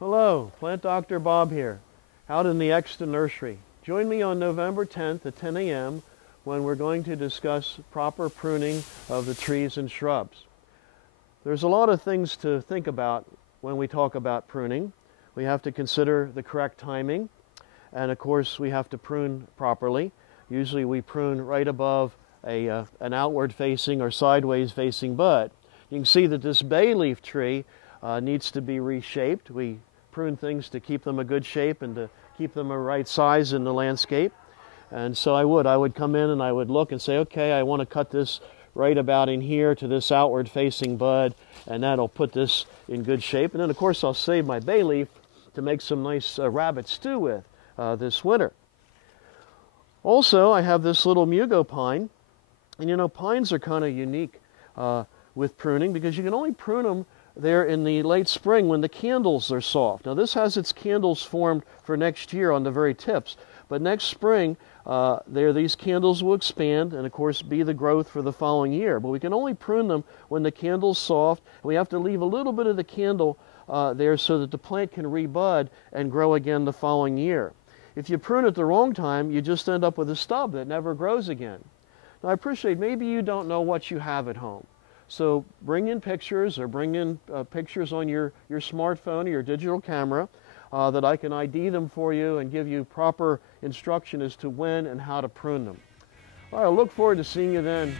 Hello, Plant Dr. Bob here, out in the Exton Nursery. Join me on November 10th at 10 a.m. when we're going to discuss proper pruning of the trees and shrubs. There's a lot of things to think about when we talk about pruning. We have to consider the correct timing, and of course we have to prune properly. Usually we prune right above an outward facing or sideways facing bud. You can see that this bay leaf tree needs to be reshaped. We prune things to keep them a good shape and to keep them a right size in the landscape. And so I would come in and I would look and say, okay, I want to cut this right about in here to this outward facing bud, and that'll put this in good shape. And then of course I'll save my bay leaf to make some nice rabbit stew with this winter. Also, I have this little mugo pine, and you know, pines are kind of unique with pruning because you can only prune them there in the late spring when the candles are soft. Now this has its candles formed for next year on the very tips, but next spring these candles will expand and of course be the growth for the following year. But we can only prune them when the candle's soft. We have to leave a little bit of the candle there so that the plant can rebud and grow again the following year. If you prune at the wrong time, you just end up with a stub that never grows again. Now I appreciate maybe you don't know what you have at home. So bring in pictures, or bring in pictures on your smartphone or your digital camera that I can ID them for you and give you proper instruction as to when and how to prune them. All right, I look forward to seeing you then.